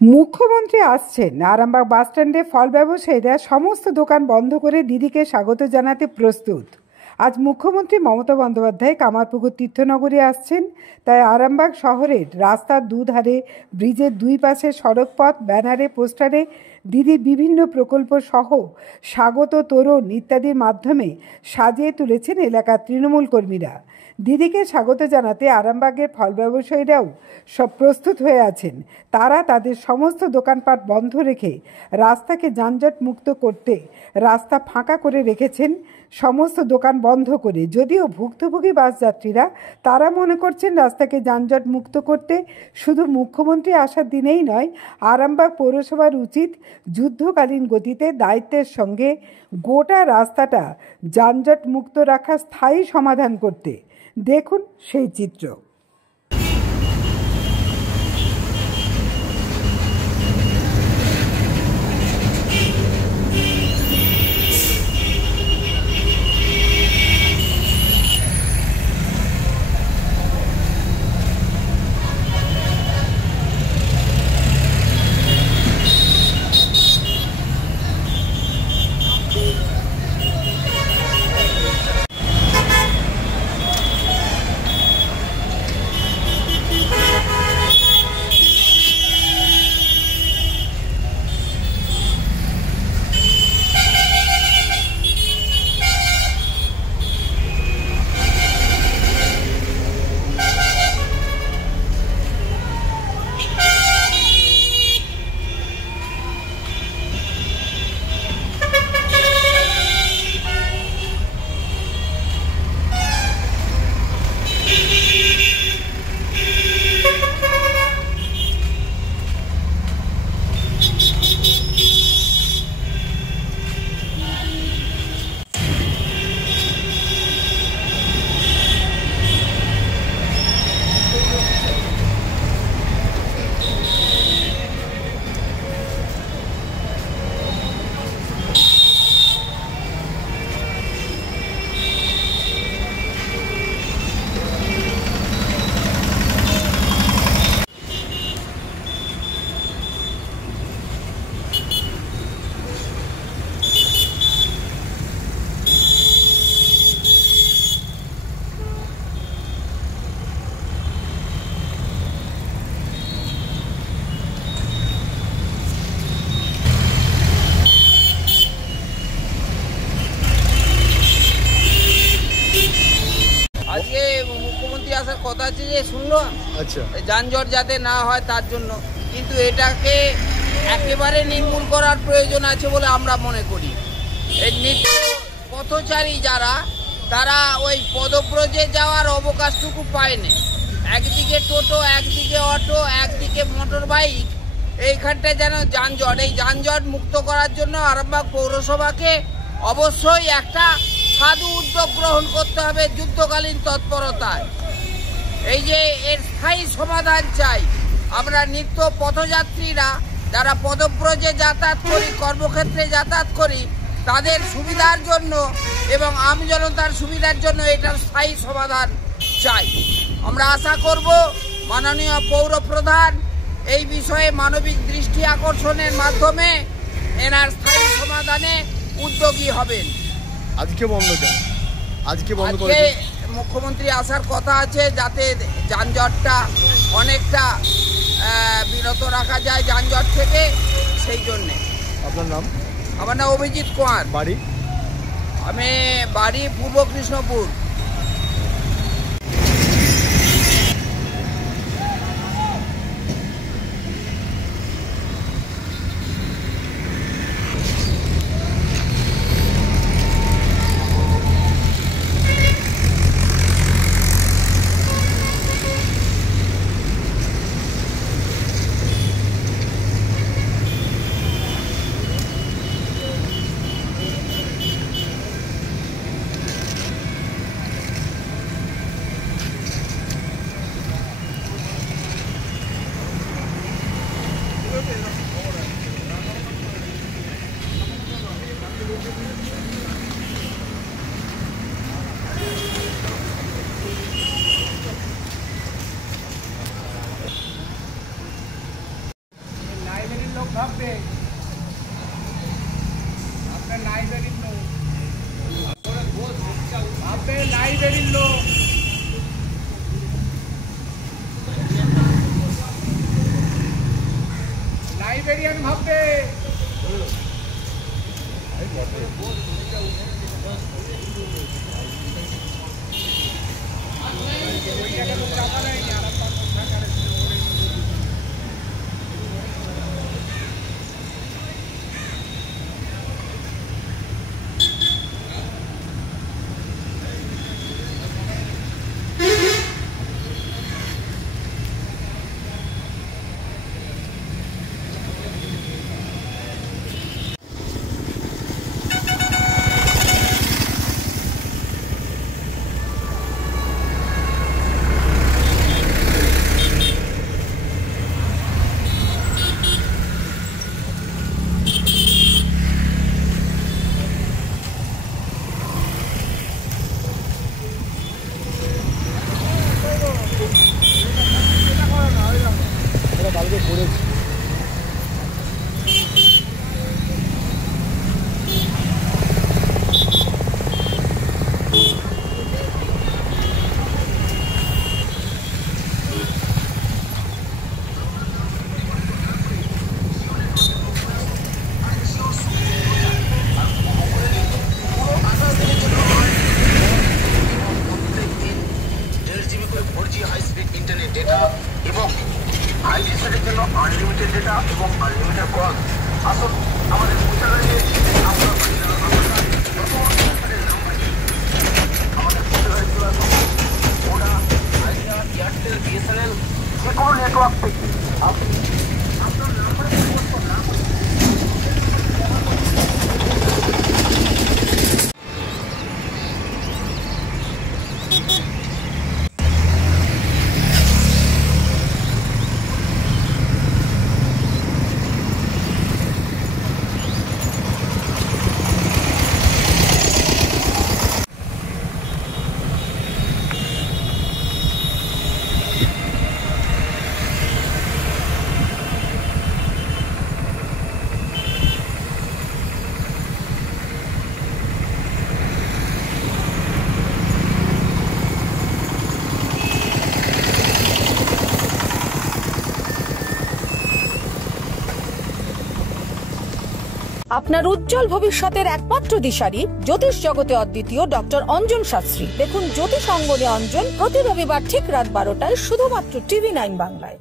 মুখ্যমন্ত্রী আসছেন। আরামবাগ বাসস্ট্যান্ডে ফল ব্যবসায়ীরা সমস্ত দোকান বন্ধ করে দিদিকে স্বাগত জানাতে প্রস্তুত। আজ মুখ্যমন্ত্রী মমতা বন্দ্যোপাধ্যায় কামারপুকুর তীর্থনগরে আসছেন, তাই আরামবাগ শহরের রাস্তার দুধারে, ব্রিজের দুই পাশে সড়কপথ, ব্যানারে, পোস্টারে দিদির বিভিন্ন প্রকল্প সহ স্বাগত তোরণ ইত্যাদির মাধ্যমে সাজিয়ে তুলেছেন এলাকার তৃণমূল কর্মীরা। দিদিকে স্বাগত জানাতে আরামবাগের ফল ব্যবসায়ীরাও সব প্রস্তুত হয়ে আছেন। তারা তাদের সমস্ত দোকানপাট বন্ধ রেখে রাস্তাকে যানজট মুক্ত করতে রাস্তা ফাঁকা করে রেখেছেন, সমস্ত দোকান বন্ধ করে। যদিও ভুক্তভোগী বাস যাত্রীরা তারা মনে করছেন রাস্তাকে যানজট মুক্ত করতে শুধু মুখ্যমন্ত্রী আসার দিনেই নয়, আরামবাগ পৌরসভার উচিত যুদ্ধকালীন গতিতে দায়িত্বের সঙ্গে গোটা রাস্তাটা যানজট মুক্ত রাখা স্থায়ী সমাধান করতে। দেখুন সেই চিত্র। আজকে মুখ্যমন্ত্রী আসার কথা আছে যে শুনলো, আচ্ছা, যানজট যাতে না হয় তার জন্য, কিন্তু এটাকে একেবারে নির্মূল করার প্রয়োজন আছে বলে আমরা মনে করি। এই নিত্য পথচারী যারা, তারা ওই পদব্রজে যাওয়ার অবকাশটুকু পায়নি। একদিকে টোটো, একদিকে অটো, একদিকে মোটর বাইক, এইখানটায় যেন যানজট, এই যানজট মুক্ত করার জন্য আরামবাগ পৌরসভাকে অবশ্যই একটা সাধু উদ্যোগ গ্রহণ করতে হবে যুদ্ধকালীন তৎপরতায়। এই যে এর স্থায়ী সমাধান চাই। আমরা নিত্য পথযাত্রীরা যারা পদব্রজে যাতায়াত করি, কর্মক্ষেত্রে যাতায়াত করি, তাদের সুবিধার জন্য এবং আমজনতার সুবিধার জন্য এটার স্থায়ী সমাধান চাই। আমরা আশা করব মাননীয় পৌর প্রধান এই বিষয়ে মানবিক দৃষ্টি আকর্ষণের মাধ্যমে এনার স্থায়ী সমাধানে উদ্যোগী হবেন। আজকে বন্ধ কেন? আজকে মুখ্যমন্ত্রী আসার কথা আছে যাতে যানজটটা অনেকটা বিরত রাখা যায় যানজট থেকে, সেই জন্যে। আপনার নাম? আমার নাম অভিজিৎ কুমার। বাড়ি? আমি বাড়ি পূর্ব কৃষ্ণপুর। ভাববে আপনার লাইব্রেরির লোক ভাববে লাইব্রেরির লোক লাইব্রেরিয়ান ভাববে ওই জায়গায় লোক টাকা দেয়নি আর কালকে করেছি। ইন্টারনেট ডেটা এবং আইডিসের জন্য আনলিমিটেড ডেটা এবং আনলিমিটেড কল। আসুন আমাদের পৌঁছাগারে আমরা আমাদের পৌঁছাগারে চলে আসুন। ওরা আইডিয়া, এয়ারটেল, বিএসএনএল যে কোনো নেটওয়ার্ক থেকে আপনি আপনার নাম্বারে পরিবর্তন না করে আপনার উজ্জ্বল ভবিষ্যতের একমাত্র দিশারি জ্যোতিষ জগতে অদ্বিতীয় ডক্টর অঞ্জন শাস্ত্রী। দেখুন জ্যোতিষ অঙ্গনে অঞ্জন প্রতি রবিবার ঠিক রাত 12টায় শুধুমাত্র TV9 বাংলায়।